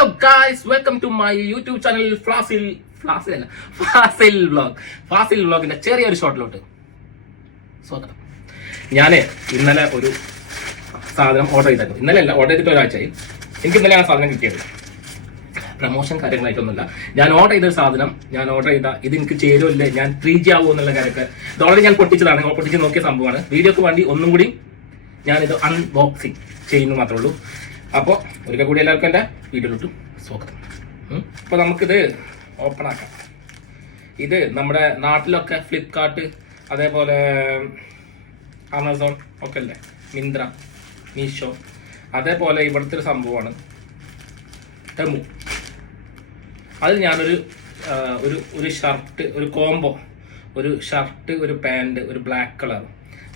Hello guys, welcome to my YouTube channel Fasil വ്ളോഗിന്റെ ചെറിയൊരു ഷോട്ടിലോട്ട് സ്വാഗതം. ഞാൻ ഇന്നലെ ഒരു സാധനം ഓർഡർ ചെയ്തായിരുന്നു. ഇന്നലെ അല്ല, ഓർഡർ ചെയ്തിട്ട് ഒരാഴ്ചയായി. എനിക്ക് ഇന്നലെ ആ സാധനം കിട്ടിയത്. പ്രമോഷൻ കാര്യങ്ങളായിട്ടൊന്നുമില്ല. ഞാൻ ഓർഡർ ചെയ്ത സാധനം, ഇത് എനിക്ക് ചേരുമല്ലേ, ഞാൻ 3G ആവുമോ എന്നുള്ള കാര്യമൊക്കെ ഇത് ഓൾറെഡി ഞാൻ പൊട്ടിച്ച് നോക്കിയ സംഭവമാണ്. വീഡിയോക്ക് വേണ്ടി ഒന്നും കൂടി ഞാനിത് അൺബോക്സിങ് ചെയ്യുന്നു മാത്രമേ ഉള്ളൂ. അപ്പോൾ ഒരിക്കൽ കൂടി എല്ലാവർക്കും എൻ്റെ വീഡിയോയിലോട്ട് സ്വാഗതം. അപ്പോൾ നമുക്കിത് ഓപ്പൺ ആക്കാം. ഇത് നമ്മുടെ നാട്ടിലൊക്കെ ഫ്ലിപ്കാർട്ട്, അതേപോലെ ആമസോൺ ഒക്കെ അല്ലേ, മിന്ത്ര, മീഷോ, അതേപോലെ ഇവിടുത്തെ ഒരു സംഭവമാണ് ടെമു. അത് ഞാനൊരു ഒരു ഷർട്ട്, ഒരു കോംബോ, ഒരു ഷർട്ട്, ഒരു പാൻറ്, ഒരു ബ്ലാക്ക് കളർ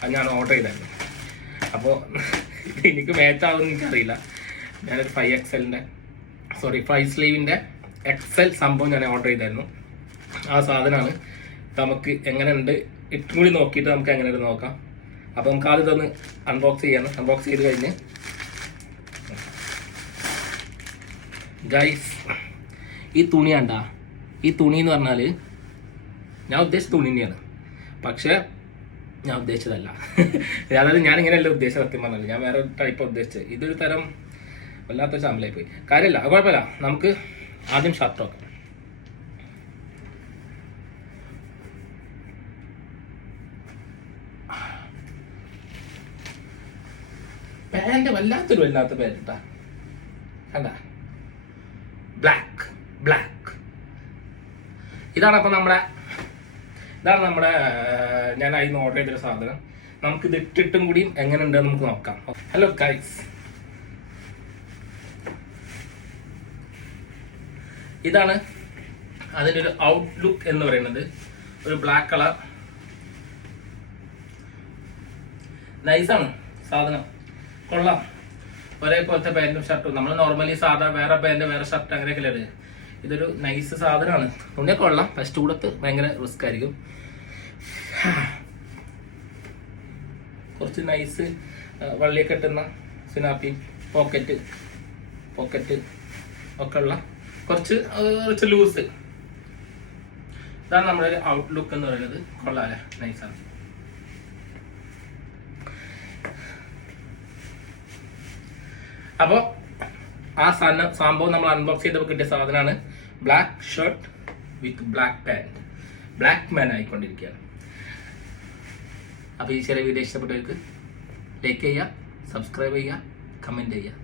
അത് ഞാൻ ഓർഡർ ചെയ്തായിരുന്നു. അപ്പോൾ എനിക്ക് മാച്ച് ആവുമെന്ന് എനിക്കറിയില്ല. ഞാനൊരു 5 സ്ലീവിൻ്റെ XL സംഭവം ഞാൻ ഓർഡർ ചെയ്തായിരുന്നു. ആ സാധനമാണ്. നമുക്ക് എങ്ങനെയുണ്ട് ഇട്ടും കൂടി നോക്കിയിട്ട് നമുക്ക് എങ്ങനെയുണ്ട് നോക്കാം. അപ്പോൾ നമുക്ക് ആദ്യം ഇതൊന്ന് അൺബോക്സ് ചെയ്ത് കഴിഞ്ഞ് ഗൈസ്, ഈ തുണി കണ്ടാ, ഈ തുണി എന്ന് പറഞ്ഞാൽ ഞാൻ ഉദ്ദേശിച്ച തുണി തന്നെയാണ്, പക്ഷേ ഞാൻ ഉദ്ദേശിച്ചതല്ല. അതായത് ഞാനിങ്ങനെയല്ല ഉദ്ദേശിച്ച, സത്യം പറഞ്ഞാൽ ഞാൻ വേറെ ടൈപ്പ് ഉദ്ദേശിച്ചത്. ഇതൊരു തരം വല്ലാത്തൊരു സാമ്പിളായി പോയി. കാര്യമില്ല, അത് കുഴപ്പമില്ല. നമുക്ക് ആദ്യം ഷർട്ട് നോക്കാം. പാൻറ് വല്ലാത്ത പാൻറ് ഇട്ടാ കണ്ട, ബ്ലാക്ക്. ഇതാണ് നമ്മുടെ ഞാൻ അതിന് ഓർഡർ ചെയ്തൊരു സാധനം. നമുക്കിത് ഇട്ടിട്ടും കൂടിയും എങ്ങനെ ഉണ്ടെന്ന് നമുക്ക് നോക്കാം. ഹലോ ഗൈസ്, ഇതാണ് അതിൻ്റെ ഒരു ഔട്ട്ലുക്ക് എന്ന് പറയുന്നത്. ഒരു ബ്ലാക്ക് കളർ, നൈസാണ് സാധനം, കൊള്ളാം. ഒരേപോലത്തെ പാൻറ്റും ഷർട്ടും. നമ്മൾ നോർമലി സാധാ വേറെ പാൻറ് വേറെ ഷർട്ട് അങ്ങനെയൊക്കെ അല്ലേ. ഇതൊരു നൈസ് സാധനമാണ്. തുണിയൊക്കെ കൊള്ളാം, ഫസ്റ്റ് കൂടത്ത് ഭയങ്കര റിസ്ക് ആയിരിക്കും. കുറച്ച് നൈസ് വള്ളിയൊക്കെ ഇട്ടുന്ന സിനാപ്പി പോക്കറ്റ് ഒക്കെ ഉള്ള കുറച്ച് ലൂസ്. ഇതാണ് നമ്മുടെ ഔട്ട്ലുക്ക് എന്ന് പറയുന്നത്. കൊള്ളാല്ലേ, നൈസാണ്. അപ്പോൾ ആ സംഭവം നമ്മൾ അൺബോക്സ് ചെയ്തപ്പോൾ കിട്ടിയ സാധനമാണ് ബ്ലാക്ക് ഷർട്ട് വിത്ത് ബ്ലാക്ക് പാൻറ്. ബ്ലാക്ക് മാൻ ആയിക്കൊണ്ടിരിക്കുകയാണ്. അപ്പോൾ ഈ ചെറിയ വീഡിയോ ഇഷ്ടപ്പെട്ടവർക്ക് ലൈക്ക് ചെയ്യുക, സബ്സ്ക്രൈബ് ചെയ്യുക, കമൻറ്റ് ചെയ്യുക.